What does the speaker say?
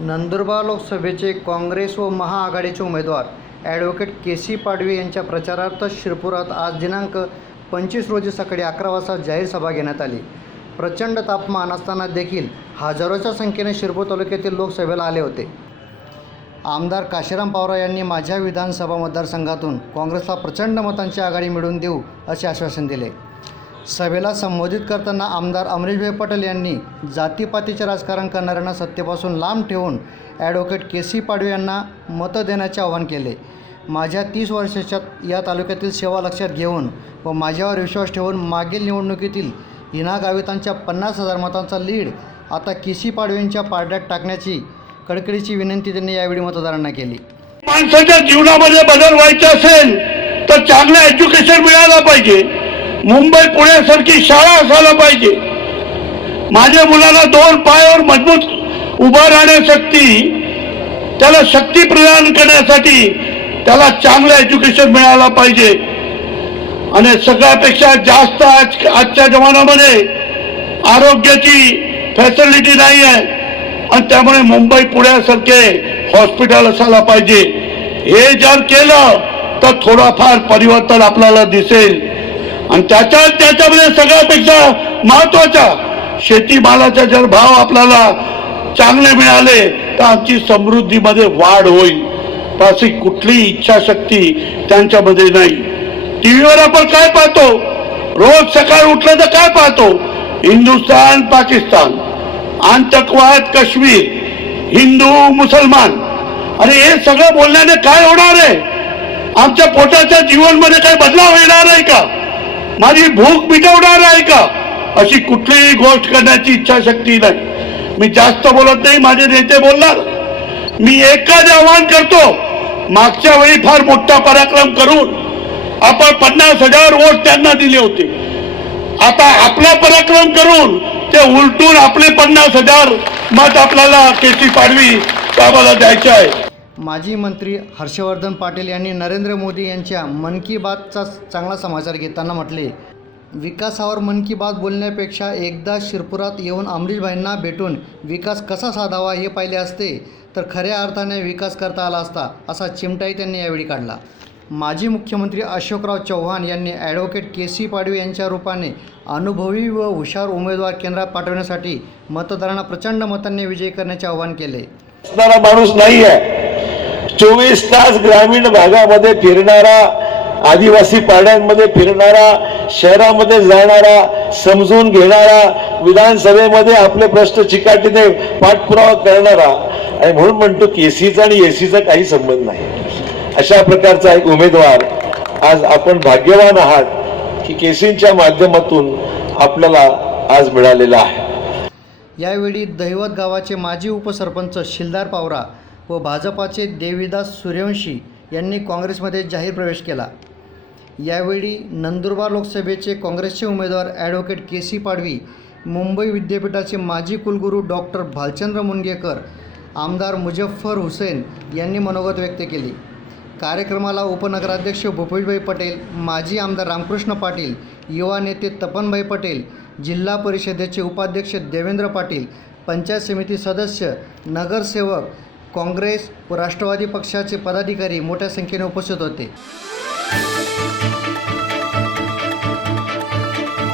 नंदुरबार लोकसभेचे काँग्रेस व महाआघाडीचे उमेदवार ॲडव्होकेट के.सी. पाडवी यांच्या प्रचारार्थ शिरपुरात आज दिनांक 25 रोजी सकाळी 11 वाजता जाहीर सभा घेण्यात आली. प्रचंड तापमान असताना देखील हजारोच्या संख्येने शिरपूर तालुक्यातील लोक सभेला आले होते. आमदार काशीराम पवार यांनी माझ्या विधानसभा मतदारसंघातून काँग्रेसला प्रचंड मतांची आघाडी मिळवून देऊ असे आश्वासन दिले. सभेला संबोधित करताना आमदार अमरीशभाई पटेल यांनी जातीपातीचे राजकारण करणाऱ्यांना सत्तेपासून लांब ठेवून ॲडव्होकेट के.सी. पाडवी यांना मतं देण्याचे आवाहन केले. माझ्या 30 वर्षाच्या या तालुक्यातील सेवा लक्षात घेऊन व माझ्यावर विश्वास ठेवून मागील निवडणुकीतील हिना गावितांच्या 50,000 मतांचा लीड आता के.सी. पाडवींच्या पारड्यात टाकण्याची कडकडीची विनंती त्यांनी यावेळी मतदारांना केली. माणसाच्या जीवनामध्ये बदल व्हायचा असेल तर चांगलं एज्युकेशन मिळालं पाहिजे. मुंबई पुण्यासारखी शाळा असायला पाहिजे. माझ्या मुलाला 2 पायावर मजबूत उभा राहण्यासाठी, त्याला शक्ती प्रदान करण्यासाठी त्याला चांगलं एज्युकेशन मिळालं पाहिजे. आणि सगळ्यापेक्षा जास्त आजच्या जमान्यामध्ये आरोग्याची फॅसिलिटी नाही आहे आणि त्यामुळे मुंबई पुण्यासारखे हॉस्पिटल असायला पाहिजे. हे जर केलं तर थोडाफार परिवर्तन आपल्याला दिसेल. आणि त्याच्यामध्ये सगळ्यापेक्षा महत्वाचा, शेतीमालाचा जर भाव आपल्याला चांगले मिळाले तर आमची समृद्धीमध्ये वाढ होईल. तर अशी कुठलीही इच्छाशक्ती त्यांच्यामध्ये नाही. टीव्हीवर आपण काय पाहतो, रोज सकाळ उठलं तर काय पाहतो, हिंदुस्थान पाकिस्तान, आतंकवाद काश्मीर, हिंदू मुसलमान. अरे हे सगळं बोलण्याने काय होणार आहे? आमच्या पोटाच्या जीवनमध्ये काही बदलाव येणार आहे का? माझी भूक मिटवणार आहे का? अशी कुठलीही गोष्ट करण्याची इच्छाशक्ती नाही. मी जास्त बोलत नाही, माझे नेते बोलणार. मी एकच आवाहन करतो, मागच्या वेळी फार मोठा पराक्रम करून आपण 50,000 वोट त्यांना दिले होते. आता आपला पराक्रम करून ते उलटून आपले 50,000 मत आपल्याला के.सी. पाडवी साहेबाला द्यायचे आहे. माजी मंत्री हर्षवर्धन पाटील यांनी नरेंद्र मोदी यांच्या मन की बातचा चांगला समाचार घेताना म्हटले, विकासावर मन की बात बोलण्यापेक्षा एकदा शिरपुरात येऊन अमरीशभाईंना भेटून विकास कसा साधावा हे पाहिले असते तर खऱ्या अर्थाने विकास करता आला असता, असा चिमटाही त्यांनी यावेळी काढला. माजी मुख्यमंत्री अशोकराव चव्हाण यांनी ॲडव्होकेट के.सी. पाडवी यांच्या रूपाने अनुभवी व हुशार उमेदवार केंद्रात पाठवण्यासाठी मतदारांना प्रचंड मतांनी विजयी करण्याचे आवाहन केले. माणूस नाही आहे. 24 तास ग्रामीण भागामध्ये फिरणारा, आदिवासी पाड्यांमध्ये फिरणारा, शहरामध्ये जाणारा, समजून घेणारा, विधानसभेमध्ये आपले प्रश्न चिकाटीने पाठपुरावा करणारा. आणि म्हणून म्हणतो केसीचा आणि एसीचा काही संबंध नाही. अशा प्रकारचा एक उमेदवार आज आपण भाग्यवान आहात की केसींच्या माध्यमातून आपल्याला आज मिळालेला आहे. यावेळी दहिवत गावाचे माजी उपसरपंच शिलदार पावरा व भाजपाचे देवीदास सूर्यवंशी यांनी काँग्रेसमध्ये जाहीर प्रवेश केला. यावेळी नंदुरबार लोकसभेचे काँग्रेसचे उमेदवार ॲडव्होकेट के.सी. पाडवी, मुंबई विद्यापीठाचे माजी कुलगुरू डॉक्टर भालचंद्र मुनगेकर, आमदार मुझफ्फर हुसेन यांनी मनोगत व्यक्त केली. कार्यक्रमाला उपनगराध्यक्ष भूपेशभाई पटेल, माजी आमदार रामकृष्ण पाटील, युवा नेते तपनभाई पटेल, जिल्हा परिषदेचे उपाध्यक्ष देवेंद्र पाटील, पंचायत समिती सदस्य, नगरसेवक, काँग्रेस व राष्ट्रवादी पक्षाचे पदाधिकारी मोठ्या संख्येने उपस्थित होते.